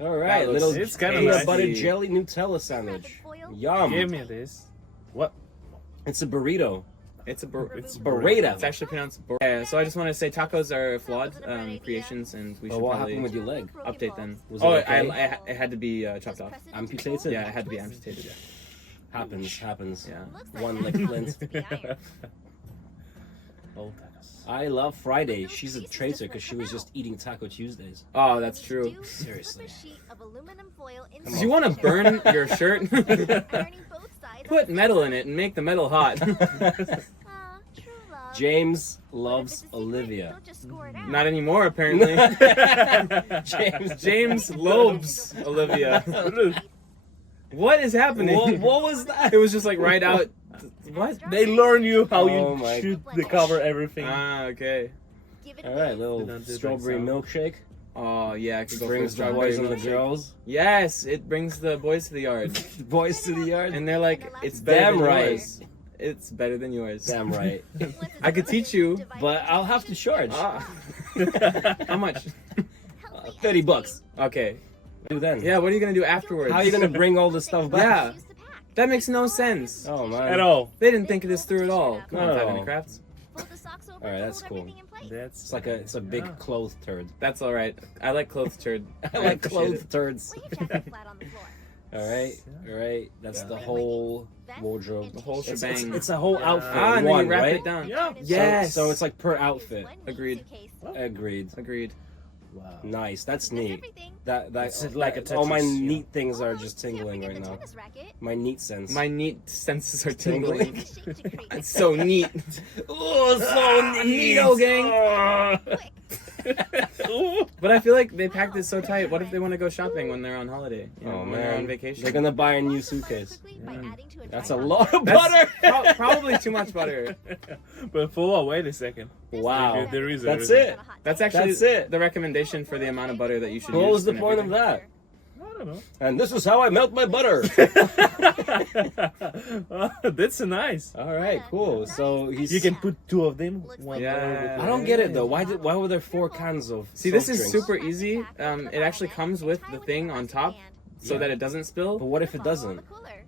All right, looks- little it's kinda peanut nice. butter jelly Nutella sandwich. Yum. Give me this. What? It's a burrito. It's a It's burrito. It's actually pronounced burrito. Yeah, so I just want to say tacos are flawed creations, and we Oh, should what probably happened with your leg? update them. Was it Oh, okay? it had to be chopped off. Amputated? Yeah, it had to be amputated. Happens. Yeah. One like flint. Old tacos. I love Friday. She's a traitor because she was just eating Taco Tuesdays. Oh, that's true. Seriously. Do you want to burn your shirt? Put metal in it and make the metal hot. James loves Olivia. Not anymore, apparently. James loves Olivia. What is happening? What was that? It was just like right out. What? They learn you how Oh you my should cover everything. Ah, okay. All right, little Didn't do strawberry that, so. milkshake. Oh yeah, I could go for Brings the strawberry boys and the milkshake. girls. Yes, it brings the boys to the yard, The boys to the yard. and they're like, "It's better Damn than right. yours. It's better than yours." Damn right. I could teach you. But I'll have to charge. Ah. How much? $30. Okay. Do then. Yeah. What are you gonna do afterwards? How are you gonna bring all this stuff back? Yeah. That makes no sense. Oh man. At all. They didn't think of this through at all. Come on, No. Five Minute Crafts. Alright, that's cool. That's It's a big Yeah. clothes turd. That's all right. I like clothes turd. I like appreciate clothes turds. Alright. That's Yeah. the whole wardrobe. The whole It's, shebang. it's a whole outfit Ah, in and then one, you wrap right? it down. Yeah. Yes. So it's like per outfit. Agreed. Agreed. Agreed. wow. Nice. That's neat. That It's like a all my Tetris, yeah. neat things are just tingling right now. My neat sense. My neat senses are Tingling. tingling. It's so neat. Oh, so neat. Neato gang. But I feel like they packed it so tight. What if they want to go shopping when they're on holiday? You know, Oh when they're on man. vacation. They're gonna buy a new suitcase. That's a lot of That's butter. probably too much butter. But for wait a second. Wow. There is a That's reason. it. That's actually That's it. the recommendation for the amount of butter that you should use. What was the in point of everything. that? I don't know. And this is how I melt my butter. That's nice. All right, cool. So he's. You can put two of them. One Yeah. there with I don't get it though. Why were there 4 cans of? See, this soft is drinks? super easy. It actually comes with the thing on top, so Yeah. that it doesn't spill. But what if it doesn't?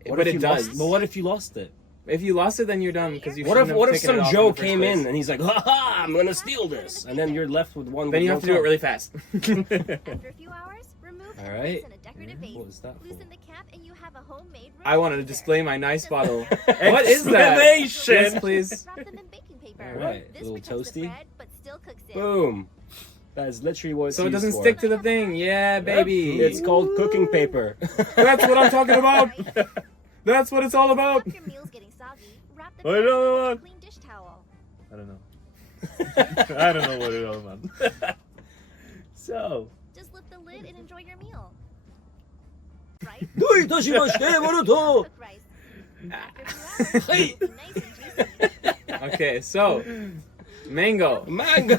What But if it you does. Lost, but what if you lost it? If you lost it, then you're dumb because you. What if shouldn't have taken some it off Joe in the first came place. in and he's like, "Ha ha! I'm gonna steal this," and then you're left with one. Then you with have to no do it top. really fast. All right. What is that for? I wanted to display my nice bottle. What is that? Explanation. Yes, please. All right, little toasty. Boom. That's literally what it's So it used doesn't for. stick to the thing. Yeah, baby. It's called cooking paper. That's what I'm talking about. That's what it's all about. I don't know. I don't know. I don't know what it all about. So, Just lift the lid and enjoy your meal. Right? どういたしまして、ボルト。 Cook rice. After 2 hours, Hey. it's nice and juicy. Okay, so mango. Mango.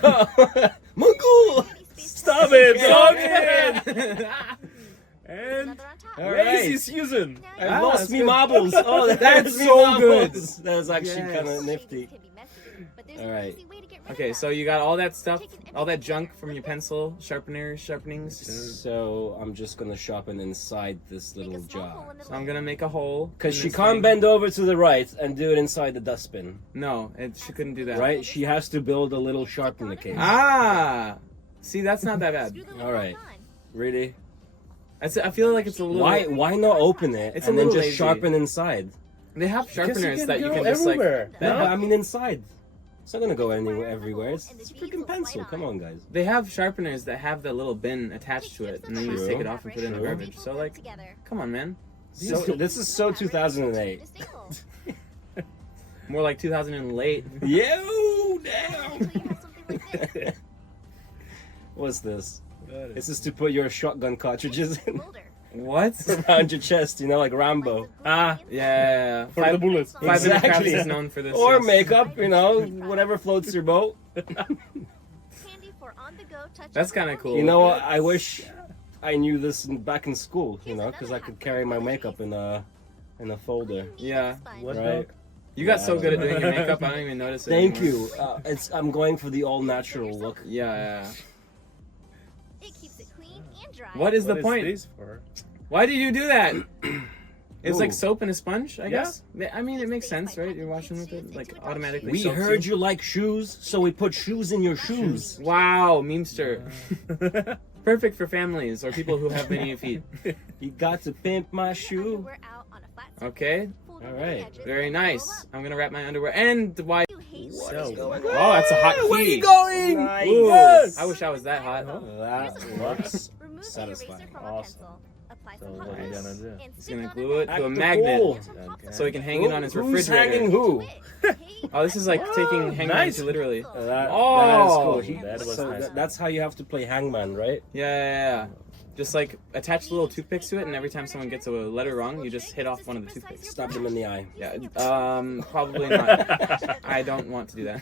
Mango. stop it, Stop dog. it. And Another on top. All raise right. is using. I Ah, lost that's me good. marbles. Oh, That's me so marbles. good. That was actually Yes. kind of nifty. Can be messy, but there's All an right. easy way to get rid Okay, of so them. you got all that stuff, all that junk from your pencil, sharpenings. So I'm just gonna sharpen inside this Make a little small jar. hole in the So I'm lid. gonna make a hole. Because in she this can't thing. bend over to the right and do it inside the dustbin, No, she couldn't do that. right? She has to build a little sharpener case. Ah, see, that's not that bad. Screw the lid All right. back on. Really? I feel like it's a little. Why not open it It's a and then little just lazy. sharpen inside? They have sharpeners that you go can just like. everywhere. Yeah, That but have- I mean inside. It's not gonna go anywhere everywhere. It's a freaking pencil. Come on, guys. They have sharpeners that have the little bin attached to it, and then you just take it off and put it in the True. garbage. So like, Together. come on, man. So, this is so 2008. Disable. More like 2000 and late. Yo, damn. Until you have something like this. What's this? This is to put your shotgun cartridges in Folder. What? around your chest, you know, like Rambo. Ah, Yeah. for the bullets. 5 Minute Crafts Exactly. is known for this. Or yes. makeup, you know, whatever floats your boat. Handy for on-the-go touch. That's kind of cool. You know what? I wish I knew this back in school, you know, because I could carry my makeup in a folder. Yeah. What Right. dog? You got so Yeah. good at doing your makeup, I don't even notice it. Thank anymore. you. I'm going for the all natural look. Yeah. It keeps it clean and dry. What is the What point? this for? Why did you do that? It's like Ooh. soap and a sponge, I Yeah. guess. I mean, it makes sense, right? You're washing with it, like automatically. We soaks heard you like shoes, so we put shoes in your shoes. Wow, memester. Perfect for families or people who have many feet. You got to pimp my shoe. Underwear out on a flat surface. Okay, Fold All over the right. edges very and roll nice. up. I'm gonna wrap my underwear and why? You hate What shorts. is going Oh, that's a hot key. Where you going? Ooh, Nice. I wish I was that hot. That looks Remove the satisfying. eraser from a Awesome. pencil. Apply So some what hot are you glue gonna do? and He's stick gonna on glue it Act to a the magnet fool. Okay. so he can hang it on his Who's refrigerator. hanging who? Oh, this is like taking hangman nice. to literally. That is Oh. cool. That was so nice. that's how you have to play hangman, right? Yeah. Just like attach little toothpicks to it, and every time someone gets a letter wrong, you just hit off one of the toothpicks. Stab them in the eye. Yeah. Probably not. I don't want to do that.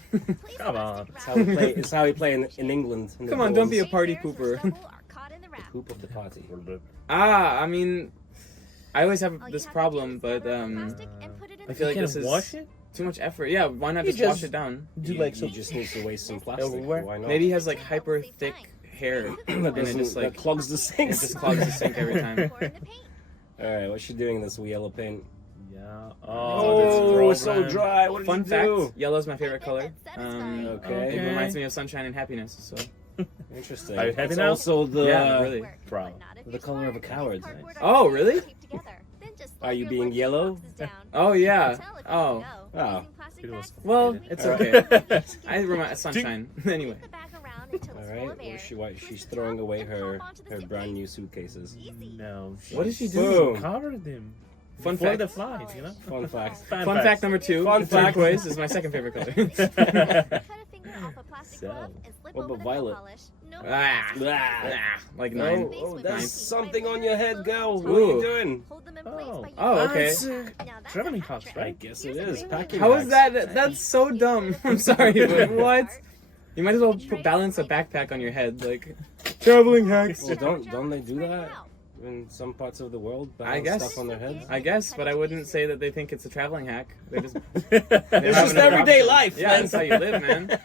Come on. It's how we play. It's how we play in England. In the Come on, don't be a Dons. party pooper. Poop of the party. I mean, I always have this problem, but I feel like You this can is wash it? too much effort. Yeah, why not You just wash just it down? Do You, like you some just need to waste some plastic. Everywhere? Why not? Maybe he has like hyper thick hair, that, and it doesn't, just that like clogs the it sinks. just clogs the sink every time. All right, what's she doing in this yellow paint? Yeah. Oh, that's it's so dry. What did Fun you fact: do? yellow's my favorite color. Okay. It reminds me of sunshine and happiness. So Interesting. Are you happy it's now? also the yeah, really. Proud. the color of a coward. Oh, really? Are you being yellow? Oh yeah. Oh. Oh. It was Well, it's okay. I remind sunshine. Anyway. All right. She's throwing away her brand new suitcases. No. What is she Boom. doing? Covered them. Fun For fact. the flies, you know? Fun fact. Fun fact number 2. Fun fact. Turquoise is my second favorite color. So, what about violet? Ah. Blah. Like Oh, 9. oh, Nine. there's something on your head, girl. What are Ooh. you doing? Oh, okay. traveling house, I right? guess it is. Packing How is bags. that? That's so dumb. I'm sorry, but what? You might as well balance a backpack on your head, like traveling hacks. Well, don't they do that in some parts of the world? I Balance guess. stuff on their heads. I guess, but I wouldn't say that they think it's a traveling hack. They just It's having just a everyday problem. life. Yeah, man. that's how you live, man.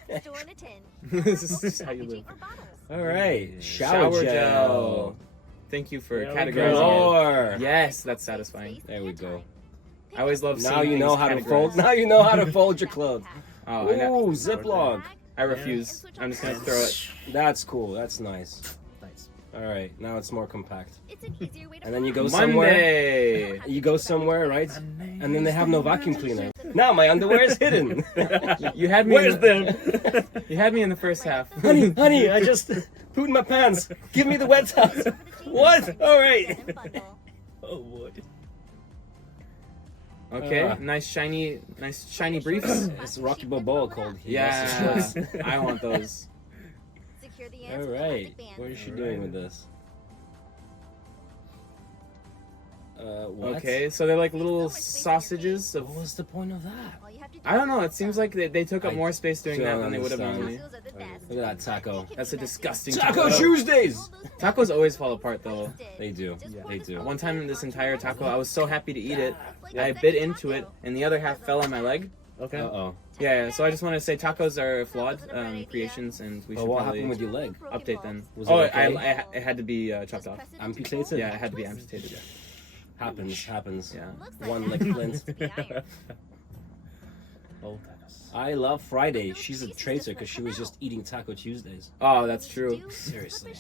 This This is how you live. All right, shower, gel. Thank you for There we categorizing go. it. Galore. Yes, that's satisfying. There we go. I always love seeing Now you know things how to categorized. fold. Now you know how to fold your clothes. Oh, I know. Ooh, Ziploc. I refuse. I'm just gonna throw it. That's cool. That's nice. Nice. All right, now it's more compact. It's an easier way to And then you go somewhere. Monday. You go somewhere, right? And then they have no vacuum cleaner. Now my underwear is hidden. You had me. Where's in, them? You had me in the first half. honey, I just pooed my pants. Give me the wet towels. What? All right. Oh boy. Okay, nice shiny briefs. It's Rocky Balboa called. He Yeah, lost his shorts. I want those. All right. What is she doing with this? What? Okay, so they're like little sausages of. What was the point of that? I don't know. It seems like they took up I more space doing that don't than they would have understand. normally. Look at that taco. That's a disgusting Taco taco. Tuesdays. Tacos always fall apart though. They do. They do. One time in this entire taco, I was so happy to eat it. I bit into it, and the other half fell on my leg. Okay. Uh-oh. Yeah, so I just want to say tacos are flawed creations, and we But should what probably happened with your leg? update them. Was it Oh, okay? it had to be chopped off. Amputated? Yeah, it had to be amputated. Happens. Yeah. One like Flint. Old tacos. I love Friday. She's a traitor because she was just eating Taco Tuesdays. Oh, that's true. Seriously.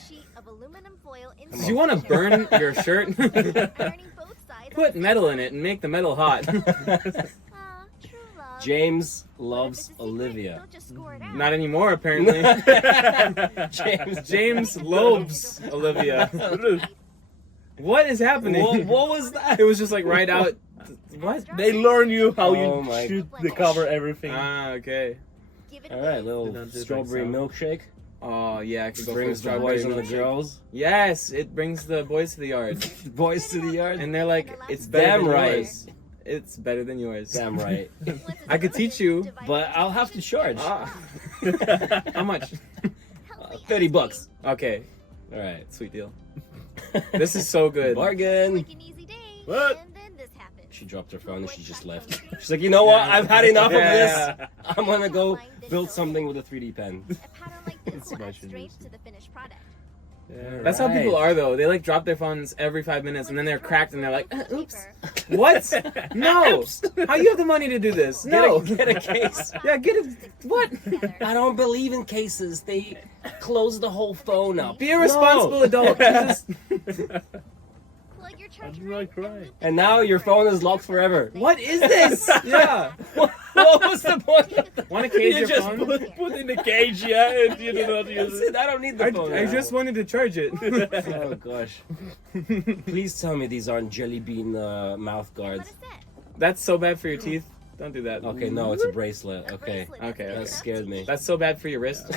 Do you want to burn your shirt? Put metal in it and make the metal hot. James loves Olivia. Not anymore, apparently. James loves Olivia. What is happening? What was that? It was just like right out. What? They learn you how Oh my- you should recover everything. Ah, okay. All right, They little don't do strawberry things, milkshake. Oh yeah, I could go Brings for the strawberry boys and the milkshake. girls. Yes, it brings the boys to the yard, The boys to the yard. and they're like, "It's better Damn than right. yours. It's better than yours." Damn right. I could teach you. But I'll have to charge. Ah. How much? $30. Okay, All right. sweet deal. This is so good. Bargain. What? She dropped her phone and she just left. She's like, you know what? I've had enough Yeah. of this. I'm gonna go build something with a 3D pen. That's what I should use. Yeah. That's how people Right. are, though. They like drop their phones every 5 minutes, and then they're cracked, and they're like, "Oops, what? No, how you have the money to do this? No, Get a case. yeah, get it. What? I don't believe in cases. They close the whole phone up. Be a responsible adult. Jesus. Plug your Why charger do I in cry? and leave And now your phone is locked forever. What is this? Yeah. What was the point? Want to cage You your just phone? put in the cage, yeah, and you do not use That's it. it. I don't need the phone. I just wanted to charge it. Oh gosh. Please tell me these aren't jelly bean mouth What guards. is that? That's so bad for your teeth. Don't do that. Okay, no, it's a bracelet. A Okay. bracelet Okay, that that connects scared to me. each That's so bad for your wrist.